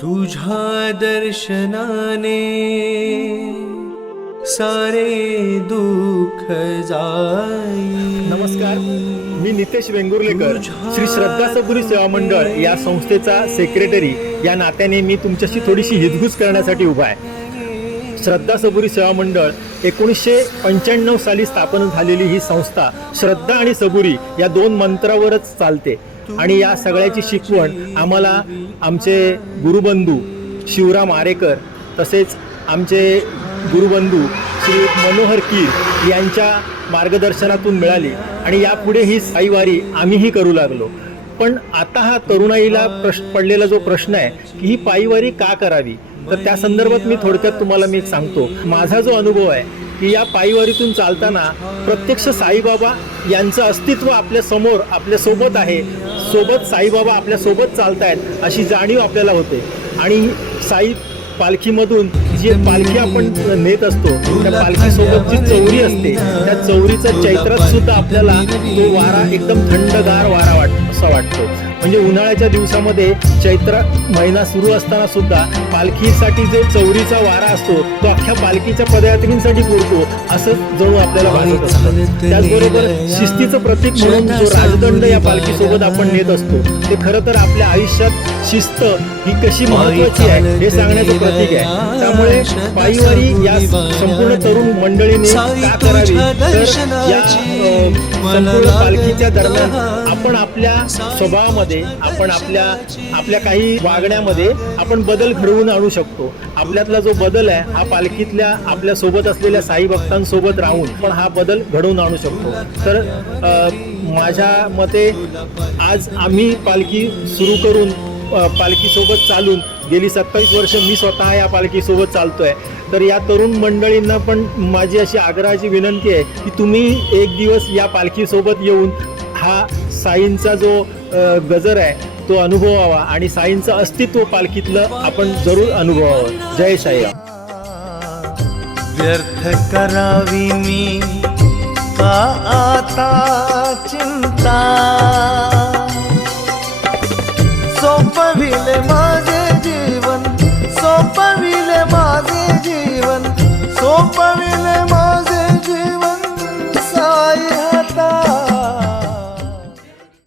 तुझ्या दर्शनाने सारे दुःख जाई. नमस्कार मी नितेश वेंगुर्लेकर श्री श्रद्धा सबुरी सेवा मंडळ या संस्थेचा सेक्रेटरी या नात्याने मी तुमच्याशी थोडीशी हितगुज करण्यासाठी उभा आहे. श्रद्धा सबुरी सेवा मंडळ एकोणीसशे पंच्याण्णव साली स्थापन झालेली ही संस्था श्रद्धा आणि सबुरी या दोन मंत्रावरच चालते. आणि या सगळ्याची शिकवण आम्हाला आमचे गुरुबंधू शिवराम आरेकर तसेच आमचे गुरुबंधू श्री मनोहर कीर यांच्या मार्गदर्शनातून मिळाली. आणि यापुढे ही साईवारी आम्हीही करू लागलो. पण आता हा तरुणाईला प्रश्न पडलेला जो प्रश्न आहे की ही पायीवारी का करावी? तर त्या संदर्भात मी थोडक्यात तुम्हाला मी सांगतो. माझा जो अनुभव आहे की या पायीवारीतून चालताना प्रत्यक्ष साईबाबा यांचं अस्तित्व आपल्यासमोर आपल्यासोबत आहे. सोबत साईबाबा आपल्यासोबत चालतायत अशी जाणीव आपल्याला होते. आणि साई पालखीमधून जी पालखी आपण नेत असतो त्या पालखीसोबत जी चौरी असते. त्या चौरीचा चैत्रात सुद्धा आपल्याला तो वारा एकदम थंडगार वारा वाट असा वाटतो. म्हणजे उन्हाळ्याच्या दिवसामध्ये चैत्र महिना सुरू असताना सुद्धा पालखीसाठी जो चौरीचा वारा असतो तो अख्ख्या पालखीच्या पदयात्रींसाठी पुरतो असं जणू आपल्याला वाटत असतं. त्याचबरोबर शिस्तीचं प्रतीक म्हणून जो राजदंड या पालखीसोबत आपण नेत असतो ते खरं तर आपल्या आयुष्यात शिस्त ही कशी महत्वाची आहे हे सांगण्याचं प्रतीक आहे. त्यामुळे पायीवारी या संपूर्ण तरुण मंडळीने का करावी? तर या अ, संपूर्ण पालखीच्या दरम्यान आपण आपल्या स्वभावामध्ये आपण आपल्या आपल्या काही वागण्यामध्ये आपण बदल घडवून आणू शकतो. आपल्यातला जो बदल आहे हा पालखीतल्या आपल्यासोबत असलेल्या साई भक्तांसोबत राहून पण हा बदल घडवून आणू शकतो. तर माझ्या मते आज आम्ही पालखी सुरू करून पालखीसोबत चालून गेली सत्तावीस वर्ष मी स्वतः या पालखीसोबत चालतोय. तर या तरुण मंडळींना पण माझी अशी आग्रहाची विनंती आहे की तुम्ही एक दिवस या पालखीसोबत येऊन हा साईंचा जो गजर आहे तो अनुभवावा आणि साईंचं अस्तित्व पालखीतलं आपण जरूर अनुभवावं. जय साईराम. व्यर्थ करावी मी. का आता चिंता?